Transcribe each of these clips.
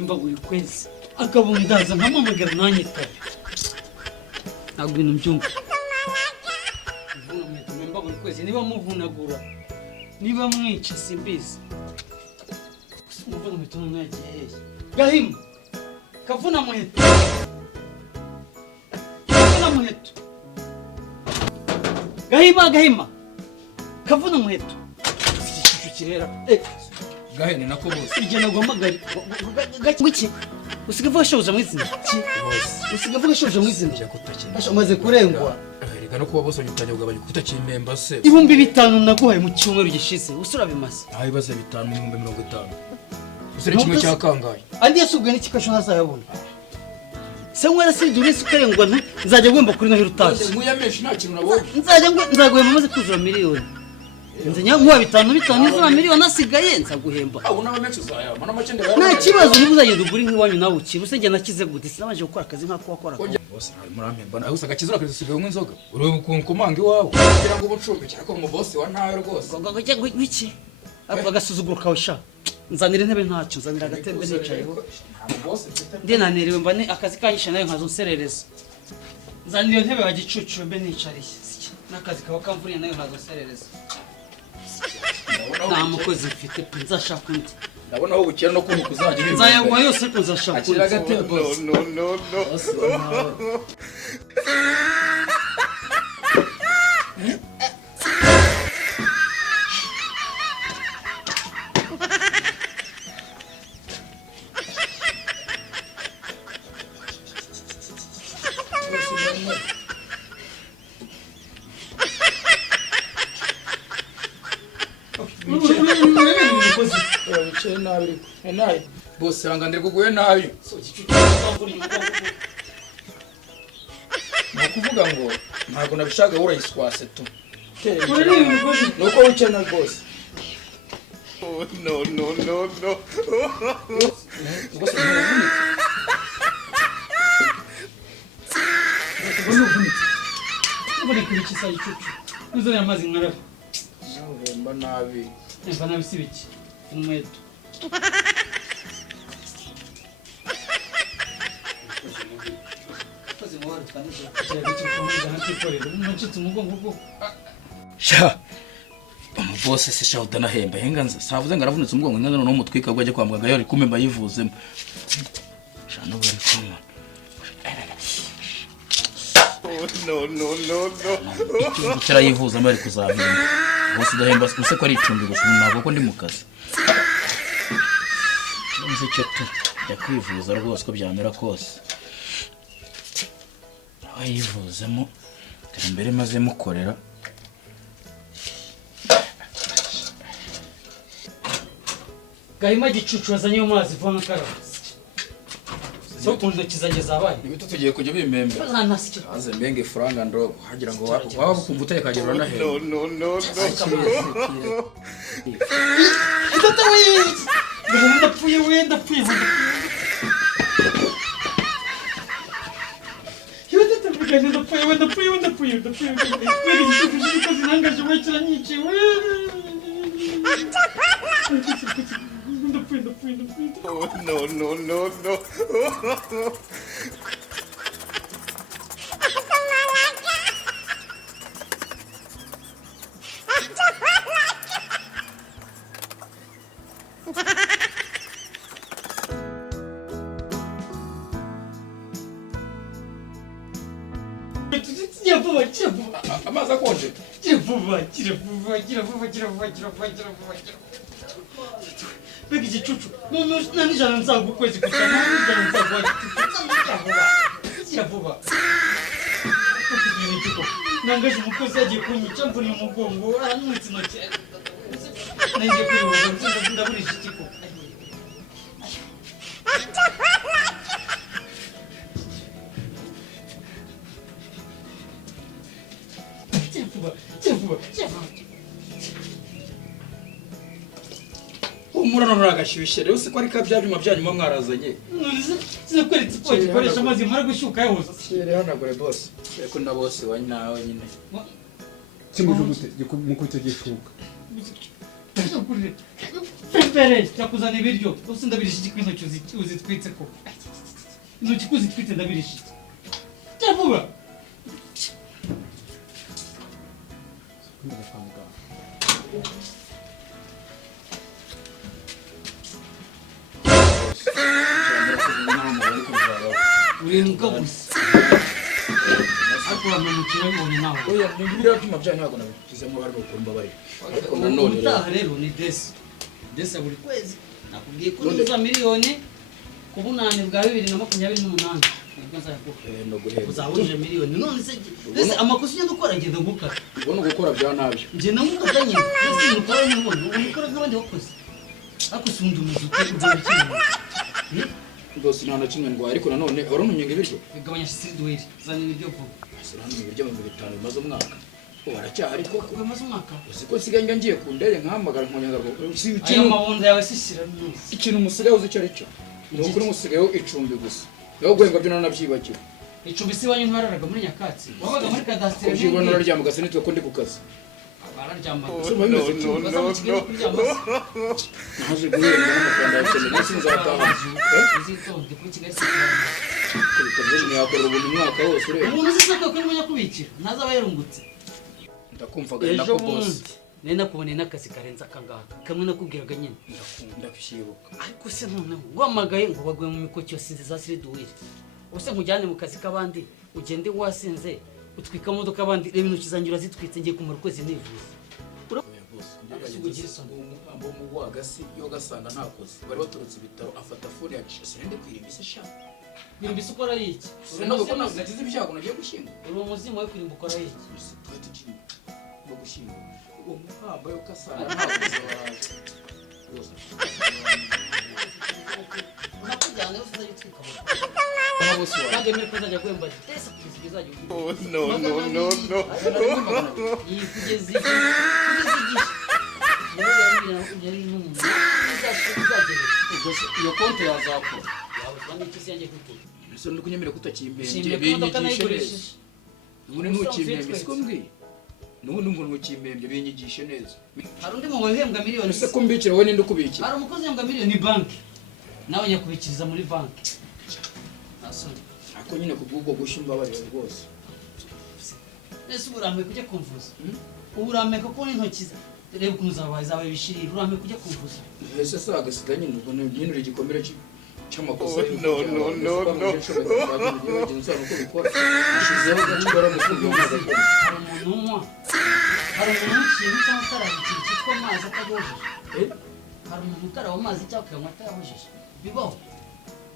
memba buri kwezi akabundaza nkamamagara nanyita ntabwo ibintu byumva memba buri kwezi niba muvunagura niba mwica simbizi umuvuna muheto ntagiye hehe Gahima kavuna muheto Gahima kavuna muheto kirera Gahene nako bose igena guhamagara gaki usigavuga shoje mwizina usigavuga shoje mwizina yakutacye umaze kurengwa rega no kuba bose nyutanye kugabanya kutakimemba se 5,000 naguhaye mu cyumweru gishize usura bimase ayi base 5,050 usire kimwe cya kangaye andi yasubwe n'ikikasho ntazayabona se mwera si durisi ukarengwa nzajya gwemba kuri nohero utaje nguyameshi nta kintu nabonye nzaguhemba maze kuzura miliyoni nzenya nkuwa 5,000 izura miliyoni asigaye nzaguhemba abo n'abameshi uzaya mana makende nta kibazo niba uzagenda ugura nk'iwanyu nawe ukiri usenge nakize gute sinabanje gukora akazi nk'ako wakora bose ari murampemba nawe usanga kizura kizisigaye nk'inzoga urebe ukuntu komanga iwawe kugira ngo ubucumbi cyako mu boss wa ntawe rwose wiki avuga gasuzuguro kawe sha nzanira intebe ntacyo nzanira agatembe nicayeho ndenaniriwe mba akazi kanyisha nayo nkazo nserereza nzanira iyo ntebe wagicucu mbe nicariye n'akazi kaba kamvuriye nayo nkazo nserereza nta mukozi mfite pe nzashaka undi ndabona aho bukira no kuntu kuzagira ibintu nzayaguha yose ko nzashaka undi akira agatebe boss no nabi bose hangandire kuguye nabi kuvuga ngo ntabwo nabishaka urayiswase tu nuko wicana rwose no bose ubone kubikisa icucu uzone amazi nkarabe mba nabi mba nabi sibiki n'umuheto sha umubose se sha utanahemba henganza savuze ngaravunitse umugongo ngana no mutwika gwaje kwa muganga yari kumemba yivuzemo sha no bari kuma no cyara yivuza mbari kuzahemba bose dahemba se ko ari icumbi gusa ntabwo ko ndi mu kazi nzi cyo tu yakwivuza rwose ko byamera kose ayivuzemo kare mbere maze mukorera Gahima gicucu wazanye amazi vuba nk'akarabu so tunzo kizange zabaye ibito tugiye kujya bimembe bazanasike aze mbenge franga ndogo hagira ngo waba bukumva utayekagira na hero no Tata we ndapfuye ndapfuye no amazi akonje vuba Begi gicucu nani jana nzagu kwezi kutana nani nzagu vuba nangaje umukozi agiye kunyica mvura umugongo anutse intoki nangiye kwihuza ndaburisha ikiko umurano nuragashyushye rero se ko ari ka byuma byanyuma mwarazanye sinakweretse ko gikoresha amazi mara gushyuka yahoza kire hanagure boss ariko na boss wa nawe nyine kimuje gute muko cyo gishuka Fefere cyakuzana ibiryo. Usi ndabirisha iki kwintoki uzitwitse ko. Intoki kuzitwitse ndabirisha. Cyavuba. Uringa gusa. Ariko bamumukira bibonye nawe. Oya nibira byuma bya ntabwo nabizemo bari ukumva bari. Ariko nanone utaha rero ni desi buri kwezi. Nakubwiye ko niza miliyoni ku bunani bwa 2028. Ubwo nzayakuha. No guhera. Uzahuje miliyoni. None se desi amakosa ugenda ukora agenda gukara. Ubona gukora bya nabyo. Nje namukora nyine. Desi ukora n'ubundi. Ukora nk'abandi bakoze. Ariko sundi umuzi uko bikiri. Rwose nta na kimwe ndwaye ariko nanone warumunyenga ibiryo bigabanya sidweri zana ibiryo vuba sirani ibiryo mu 5 bimaze umwaka waracyari ko bimaze umwaka uzi ko sigaye ngiye ku ndege nkahamagara nkonyanga ayo mabunda yawe sisira nose ikintu musigaye uzi cyo aricyo ni ukuri musigaye icumbi gusa yo gwenga byo nanabyibagiwe icumbi si wanyu ntararaga muri Nyakatsi wabaga muri kadasiteri ubyigo nararyama gase nitwe ko ndi ku kazi bararyama naje guhera n'amafaranga y'ikene nasi nzataha uzitonde kuri Kigali kubitavye yakora ubu mwaka wose ure umuntu sisaka ko munya kubikira ntazaba yarungutse ndakumvaga na ko boss nenda kubone n'akazi karenza kangaka kamwe nakubwiraga nyine ndakunda kwishibuka ariko se noneho gwamagaye ngo bagwe mu mikoki yose za Siridwiri use nkujyane mu kazi kabandi ugende wasinze utwika modoka abandi reba intoki zanjye urazitwitse ngiye kumara ukwezi nivuze umugambo mu wagasi yo gasanga ntakoze bari baturutse ibitaro afata fone ya sende kwirimbise sha kwirimbise ukora iki no ko nagize ibyago nagiye gushinga uri umuzimu wo kwirimba ukora iki no gushinga uwo muhamba yo gasanga ntakoze rwose nakujyana yose uzayitwika bose kandi muri kuzajya kwemba desi kuzajya no kugeza iyo konti yazakora kandi ikisi yanjye kuko so ndi kunyemera kutakimbenge binyigishije none ntukimbenge siko mbwiye nubundi ngo ntukimbenge binyigishe neza hari undi mu bahembwa miliyoni se kumbikira wowe ninde ukubikira hari umukozi yembwa miliyoni banki nawe nyakubikiriza muri banki nasoni ako nyine kubwubwo gushimba bari rwose ese uramwe kujya kumvuza uramwe ko n'intoki reba ukuntu zawe bishirira uramwe kujya kumvuza ese saga sida nyine ubwo nyine igikomere cy'amakosa no ashizeho gacibara mukumbi w'amazi hari umuntu uciye cyangwa ukaraba ikintu cyitwa amazi atayojeje hari umuntu ukaraba amazi cyangwa ukanywa atayahojeje bibaho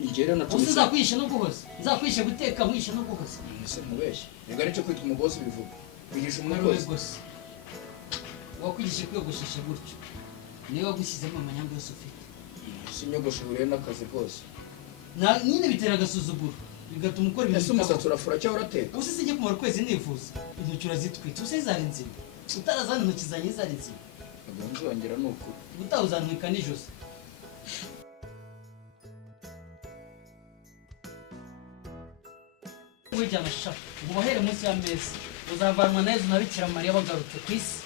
igera na uzi nzakwishe no guhoza nzakwishe guteka mwishe no guhoza ese mubeshye rega nicyo kwitwa umugozi bivuga bigisha umugozi wakwigisha kwiyogoshesha gutyo niwe wagushyizemo amanyanga yose ufite si inyogosho buriye n'akazi rwose nyine bitera agasuzuguro bigatuma ukora ibintu ese umusatsi urafura cyangwa urateka usi sijye kumara ukwezi nifuza intoki urazitwita usi zari nzima utarazana intoki zanjye zari nzima ntabwo nzongera ni ukuri ubutaha uzantwika n'ijosi wijyana sha ngo ubahere munsi y'ameza uzavanwa na Yezu na Bikira Mariya bagarutse ku isi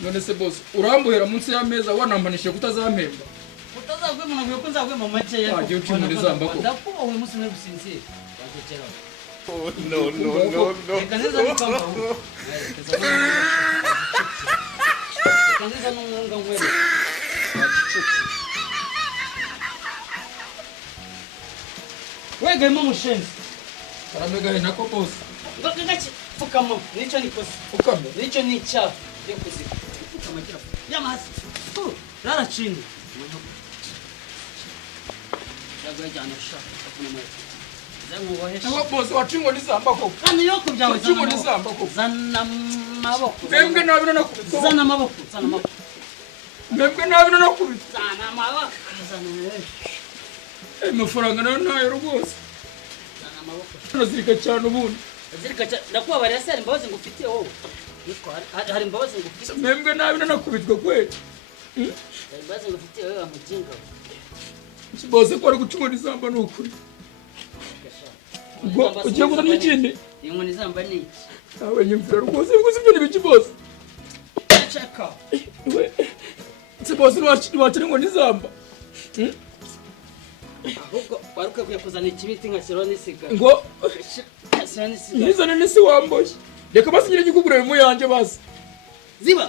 none se boss urambuhera munsi y'ameza wanambanishije kutazampemba utazagwema navuye ko nzagwema makeya wagiye ucimura izamba ko ndakubawe umunsi umwe gusinzira wagekeraho no reka neza n'ukambaho reka neza n'umwunga nkwere wegayemo umushenzi karamegahe nako boss gake pfukama nicyo nikoze ukame nicyo ni icyaha yo kuzira pfukama kira yamazi raracindi yagajyana ushaka kunamwete zamubohesha aho boss wacingwa n'izamba koko kandi yo kubyawe wacingwa n'izamba koko zana amaboko mbembwe nabi nakubita zana amaboko zana amaboko mbembwe nabi nakubita zana amaboko zana amafaranga nayo ntayo rwose zana amaboko urazirika cyane ubundi zirika cyane ndakubabarira se hari imbabazi ngufitiye wowe niko hari imbabazi ngufitiye mbembwe nabi nakubitwa kweli hari imbabazi ngufitiye wowe amujinga bose ko ari gucungwa n'izamba ni ukuri ubwo ugiye kuzana n'ikindi inkoni zamba ni iki nawe nyumvira rwose gusa ibyo ni biki bose cheka se bose ntiwakiri ngo nizamba ahubwo warukwiye kuzana ikibiti nka siro n'isiga ngo siro n'isiga nizane n'isi wamboye reka basi nyine gikugurira mu yanjye basi ziba